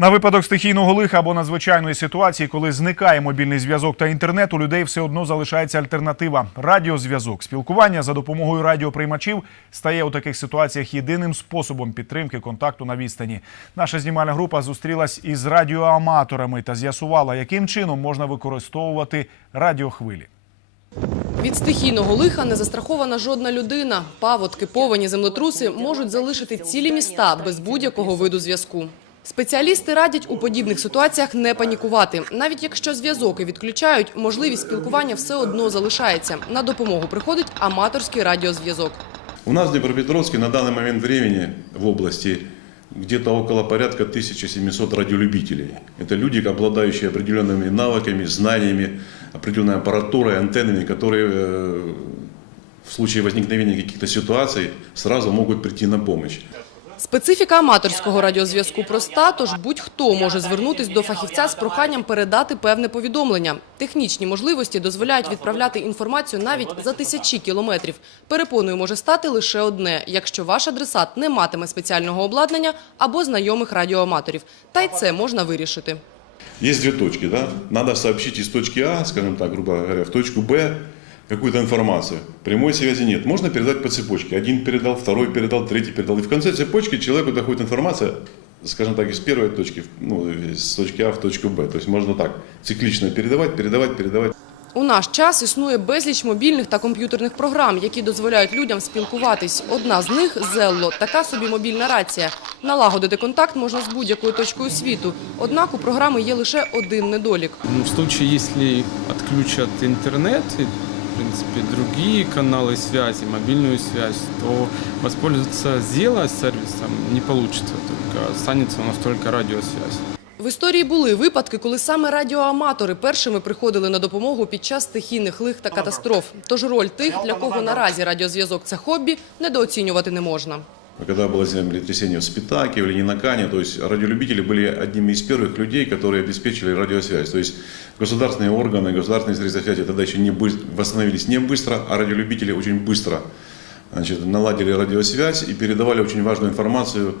На випадок стихійного лиха або надзвичайної ситуації, коли зникає мобільний зв'язок та інтернет, у людей все одно залишається альтернатива радіозв'язок. Спілкування за допомогою радіоприймачів стає у таких ситуаціях єдиним способом підтримки контакту на відстані. Наша знімальна група зустрілась із радіоаматорами та з'ясувала, яким чином можна використовувати радіохвилі. Від стихійного лиха не застрахована жодна людина. Паводки, повені, землетруси можуть залишити цілі міста без будь-якого виду зв'язку. Спеціалісти радять у подібних ситуаціях не панікувати. Навіть якщо зв'язок і відключають, можливість спілкування все одно залишається. На допомогу приходить аматорський радіозв'язок. У нас в Днепропетровске на данный момент времени в области где-то около порядка 1700 радиолюбителей. Это люди, обладающие определенными навыками, знаниями, определенной аппаратурой, антеннами, которые э, в случае возникновения каких-то ситуаций сразу могут прийти на помощь. Специфіка аматорського радіозв'язку проста, тож будь-хто може звернутись до фахівця з проханням передати певне повідомлення. Технічні можливості дозволяють відправляти інформацію навіть за тисячі кілометрів. Перепоною може стати лише одне, якщо ваш адресат не матиме спеціального обладнання або знайомих радіоаматорів. Та й це можна вирішити. Есть две точки, да? Надо сообщить из точки А, скажем так, грубо говоря, в точку Б какую-то информацию. Прямой связи нет. Можно передать по цепочке. Один передал, второй передал, третий передал. И в конце цепочки человеку доходит информация, скажем так, из первой точки, ну, с точки А в точку Б. То есть можно так циклично передавать, передавать, передавать. У наш час існує безліч мобільних та комп'ютерних програм, які дозволяють людям спілкуватись. Одна з них – Зелло, така собі мобільна рація. Налагодити контакт можна з будь-якою точкою світу. Однак у програми є лише один недолік. Ну, В случае, если отключат интернет и, в принципе, другие каналы связи, мобильную связь, то воспользоваться Зела сервисом не получится, только останется у нас только радиосвязь. В історії були випадки, коли саме радіоаматори першими приходили на допомогу під час стихійних лих та катастроф. Тож роль тих, для кого наразі радіозв'язок – це хобі, недооцінювати не можна. Когда было землетрясение в Спитаке, в Ленинакане, то есть радиолюбители были одними из первых людей, которые обеспечили радиосвязь. То есть государственные органы, государственные средства связи тогда еще не быс- восстановились не быстро, а радиолюбители очень быстро значит, наладили радиосвязь и передавали очень важную информацию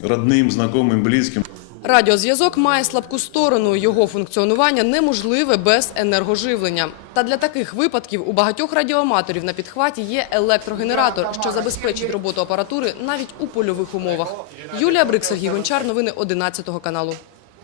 родным, знакомым, близким. Радіозв'язок має слабку сторону. Його функціонування неможливе без енергоживлення. Та для таких випадків у багатьох радіоаматорів на підхваті є електрогенератор, що забезпечить роботу апаратури навіть у польових умовах. Юлія Брик, Сергій. Новини 11 каналу.